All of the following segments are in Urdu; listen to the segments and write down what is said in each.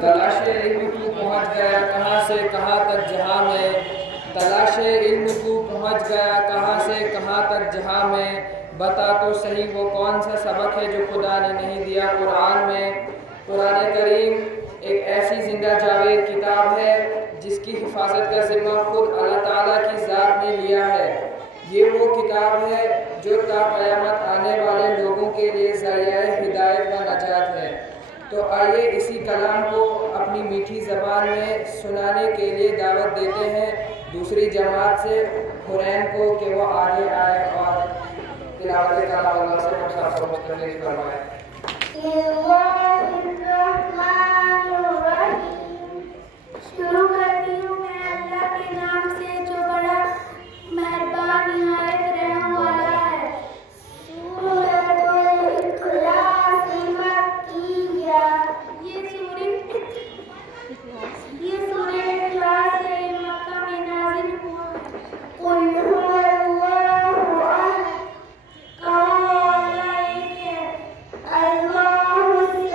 تلاش علم تو پہنچ گیا کہاں سے کہاں تک جہاں میں، تلاش علم تو پہنچ گیا کہاں سے کہاں تک جہاں میں، بتا تو صحیح وہ کون سا سبق ہے جو خدا نے نہیں دیا قرآن میں۔ قرآن کریم ایک ایسی زندہ جاوید کتاب ہے جس کی حفاظت کا ذمہ خود اللہ تعالیٰ کی ذات نے لیا ہے۔ یہ وہ کتاب ہے جو تا قیامت آنے والے لوگوں کے لیے ذریعہ ہدایت و نجات ہے۔ تو آئیے اسی کلام کو اپنی میٹھی زبان میں سنانے کے لیے دعوت دیتے ہیں دوسری جماعت سے حرین کو کہ وہ آگے آئے اور تلاوت کلام اللہ سے ہم سب کو مستفید فرمائے۔ شروع کرتی ہوں میں اللہ کے نام سے جو بڑا مہربان نہایت رحم والا ہے۔ سورۃ الاخلاص مکیہ، یہ سورہ اخلاص مکہ میں نازل ہوا ہے۔ قل هو اللہ احد، کہو اللہ ایک ہے، اللہ الصمد،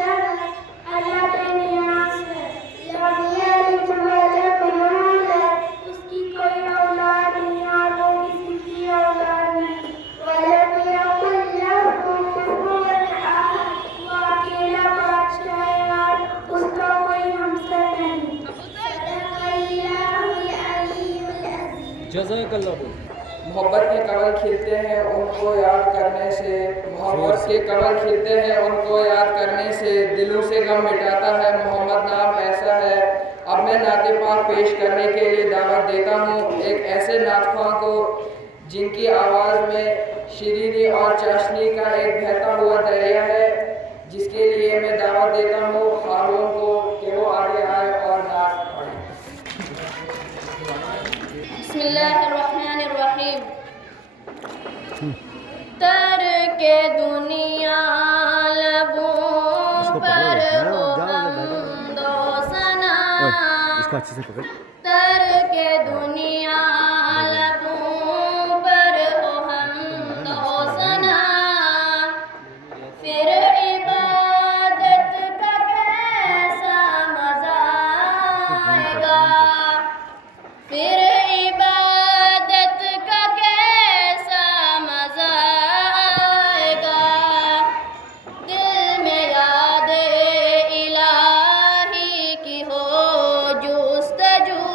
اللہ بے نیاز ہے، لم یلد ولم یولد، اس کی کوئی اولاد نہیں اور وہ کسی کی اولاد نہیں، ولم یکن لہ کفوا احد، وہ اکیلا بادشاہ ہے اور اس کا کوئی ہمسر نہیں۔ صدق اللہ العلی العظیم۔ جزاک اللہ۔ محبت کے کنول کھلتے ہیں ان کو یاد کرنے سے، محبت کے کنول کھلتے ہیں ان کو یاد کرنے سے، دلوں سے غم مٹاتا ہے محمد نام ایسا ہے۔ اب میں نعت پاک پیش کرنے کے لیے دعوت دیتا ہوں ایک ایسے نعت خواں کو جن کی آواز میں شیرینی اور چاشنی کا ایک بہتا ہوا دریا ہے، جس کے لیے میں دعوت دیتا ہوں ہارون کو کہ وہ آگے آئے اور نعت پڑھیں۔ بسم اللہ الرحمن الرحیم۔ ترک دنیا لبوں پر ہو حمد و ثنا، ترک دنیا لبوں پر ہو حمد و ثنا، پھر عبادت کا کیسا مزہ آئے گا، پھر عبادت کا کیسا مزہ آئے گا، دل میں یاد الہی کی ہو جستجو،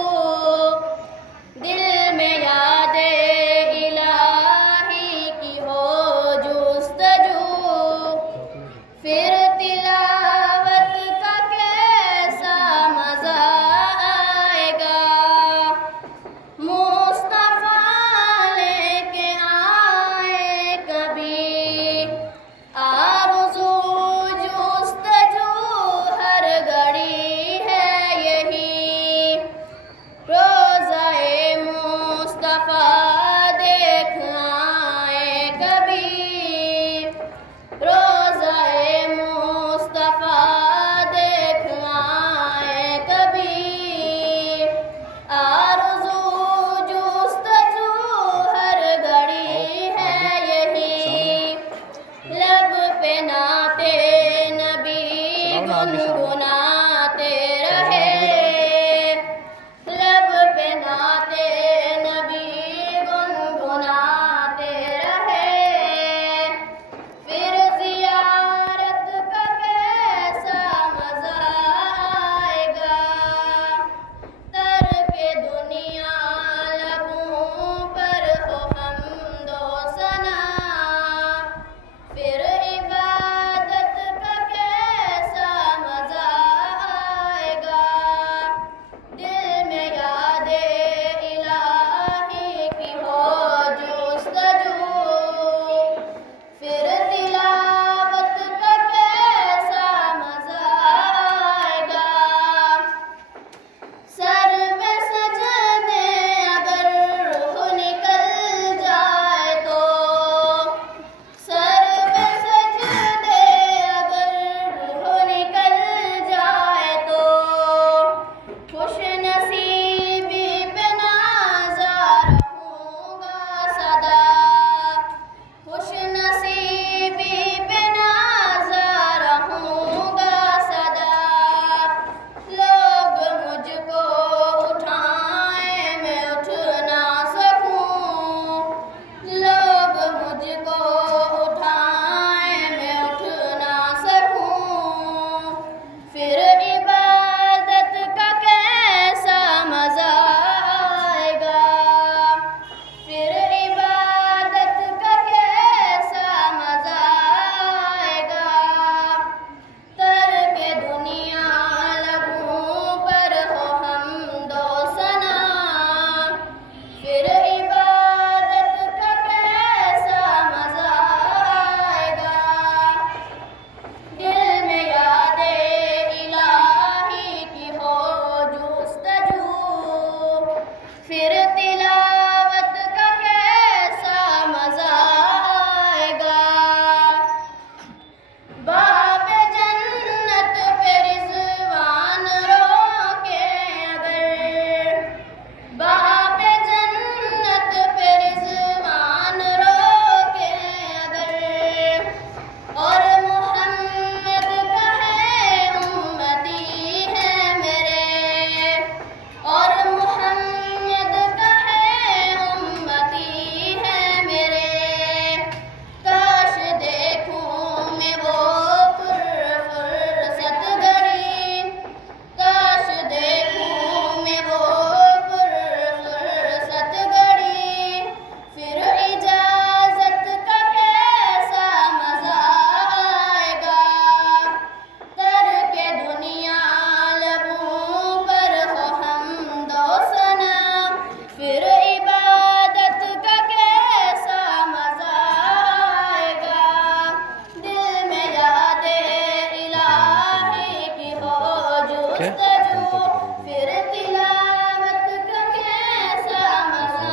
پھر تلاوت کا کیسا مزہ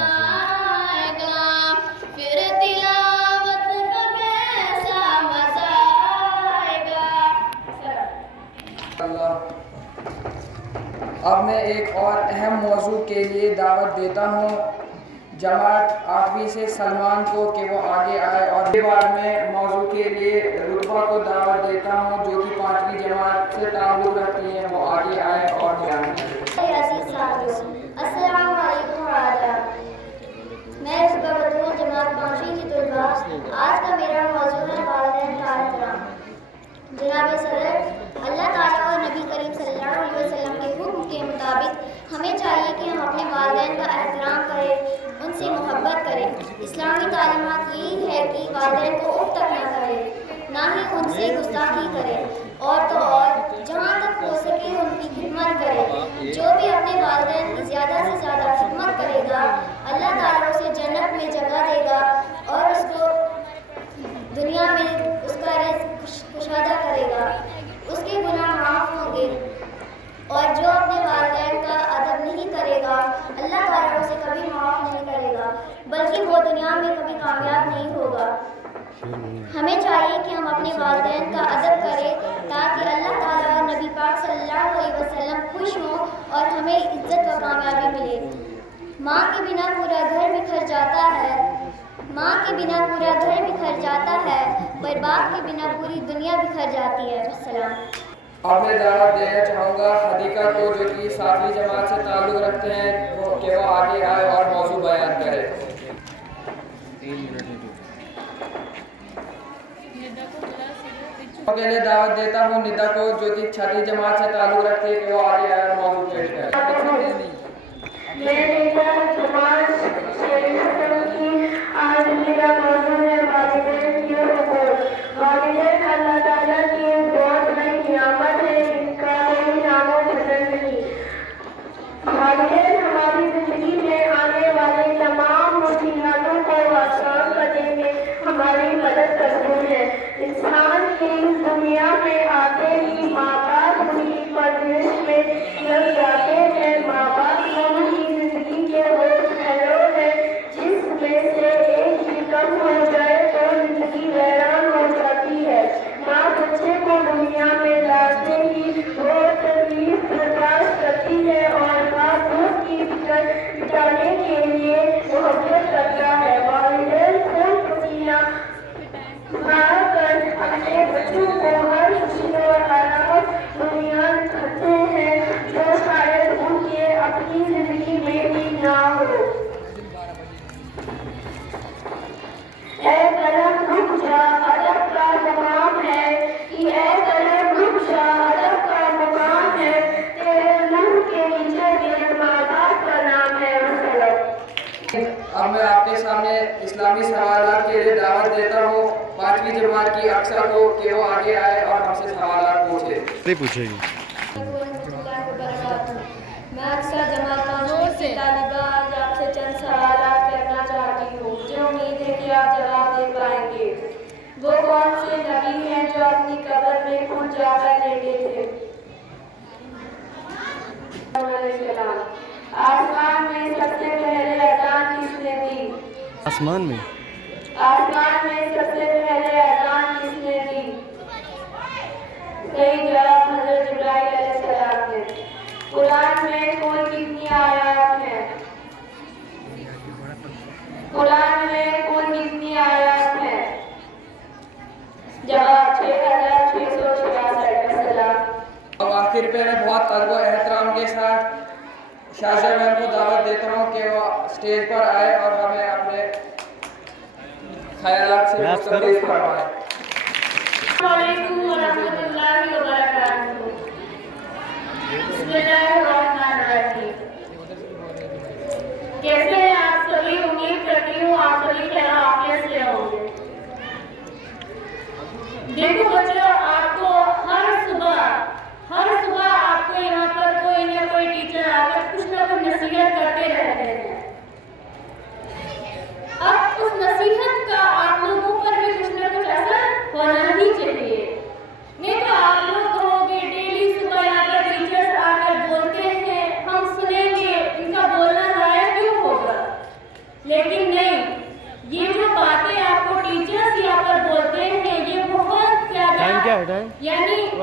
آئے گا، پھر تلاوت کا کیسا مزہ آئے گا۔ اب میں ایک اور اہم موضوع کے لیے دعوت دیتا ہوں جماعت 8ویں سے سلمان کو کہ وہ آگے آئے، اور کے بعد میں موضوع کے لیے رتبہ کو دعوت دیتا ہوں جو کہ 5ویں جماعت سے تعلق رکھتی ہے، وہ آگے آئے اور بیان کرے۔ عزیز ساتھیو، السلام علیکم و آداب۔ میں رتبہ بطور جماعت 5ویں کی طلبہ، آج کا میرا موضوع ہے والدین کا احترام۔ جناب صدر، اللہ تعالیٰ اور نبی کریم صلی اللہ علیہ وسلم کے حکم کے مطابق ہمیں چاہیے کہ ہم اپنے والدین کا احترام کریں، ان سے محبت کریں۔ اسلامی تعلیمات یہی ہے کہ والدین کو اف تک نہ کریں، نہ ہی ان سے گستاخی کریں، اور تو اور جہاں تک ہو سکے ان کی خدمت کریں۔ جو بھی اپنے والدین کی زیادہ سے زیادہ خدمت کرے گا، اللہ تعالیٰ اسے جنت میں جگہ دے گا اور اس کو دنیا میں اس کا رزق کشادہ کرے گا، اس کے گناہ معاف ہوں گے۔ اور جو اپنے والدین کا ادب نہیں کرے گا، اللہ تعالیٰ اسے کبھی معاف نہیں کرے گا، بلکہ وہ دنیا میں کبھی کامیاب نہیں ہوگا۔ ہمیں چاہیے کہ ہم اپنے والدین کا ادب کریں تاکہ اللہ تعالیٰ اور نبی پاک صلی اللہ علیہ وسلم خوش ہوں اور ہمیں عزت و کامیابی ملے۔ ماں کے بنا پورا گھر بکھر جاتا ہے، ماں کے بنا پورا گھر بکھر جاتا ہے، پر باپ کے بنا پوری دنیا بکھر جاتی ہے۔ السلام۔ اب میں دعوت دینا چاہوں گا حدیقہ کو جو کہ 7ویں جماعت سے تعلق رکھتے ہیں کہ وہ آگے آئے اور موضوع بیان کرے۔ کے لیے دعوت دیتا ہوں ندا کو جو کہ 6ویں جماعت سے تعلق رکھتے ہیں کہ وہ آگے آئے اور موضوع پیش کرے۔ آج میرا موضوع ہے والدین کے حقوق۔ والدین اللہ تعالیٰ کی بہت بڑی نعمت ہے جن کا کوئی نام و فضل نہیں۔ والدین ہماری زندگی میں آنے والی تمام مشکلاتوں کو آسان کرنے میں ہماری مدد کرتے ہیں۔ انسان کی اس دنیا میں آتے ہی ماں باپ ان کی پرورش میں لگ جاتے ہیں۔ ماں باپ دونوں کی زندگی کے وہ پہلو ہیں جس میں سے ایک بھی کم ہو جائے تو زندگی ویران ہو جاتی ہے۔ ماں بچے کو دنیا میں لاتے ہی وہ تکلیف برداشت کرتی ہے اور باپ دودھ کی فکر مٹانے کے لیے محبت کرتا ہے۔ والدین خون پسینہ بہا کر اپنے بچوں کو ہر خوشی اور آرام دنیا دکھاتے ہیں جو شاید ان کے اپنی زندگی میں بھی نہ ہو۔ اے قلم رک جا، ادب کا مقام ہے کہ اے قلم رک جا، ادب کا مقام ہے، تیرے نور کے نیچے میرے ماں باپ کا نام ہے۔ وسلم۔ اب میں آپ کے سامنے اسلامی سوالات کے لیے دعوت دیتا ہوں 5ویں جماعت کی اکثر کو کہ وہ آگے آئے اور ہم سے سوالات پوچھے۔ میں اکثر جماعت 5ویں کی طالبہ آج آپ سے چند سوالات کرنا چاہتی ہوں۔ مجھے امید ہے کہ آپ جواب دے پائیں گے۔ وہ کون سے نبی ہیں جو اپنی قبر میں خود جا کر لیٹے تھے؟ آسمان میں سب سے پہلے اذان کس نے دی؟ آسمان میں سب سے پہلے اذان کس نے دی؟ صحیح جواب حضرت جبرائیل علیہ السلام نے۔ قرآن میں کل کتنی آیات ہیں؟ قرآن میں کل کتنی آیات ہیں؟ جواب 6666۔ السلام۔ اب آخر پہ میں بہت ادب و احترام کے ساتھ شاہزہ میم کو دعوت دیتا ہوں کہ وہ اسٹیج پر آئے اور ہمیں اپنے خیالات سے مستفید فرمائے۔ السلام علیکم ورحمۃ اللہ وبرکاتہ۔ بسم اللہ الرحمن الرحیم۔ کیسے ہیں آپ سبھی؟ امید کرتی ہوں آپ سبھی خیر عافیت سے ہوں گے۔ دیکھو بچوں، آپ کو ہر صبح آپ کو یہاں پر کوئی نہ کوئی ٹیچر آ کر کچھ نہ کچھ نصیحت کرتے رہتے ہیں۔ اب اس نصیحت کا آپ لوگوں پر بھی کچھ نہ کچھ اثر ہونا ہی چاہیے، نہیں تو آپ لوگ کہو گے ڈیلی صبح یہاں پر ٹیچرز آ کر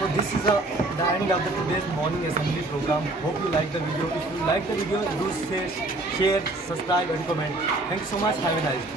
So this is the end of the today's morning assembly program. Hope you like the video. If you like the video, do share, subscribe and comment. Thank you so much. Have a nice day.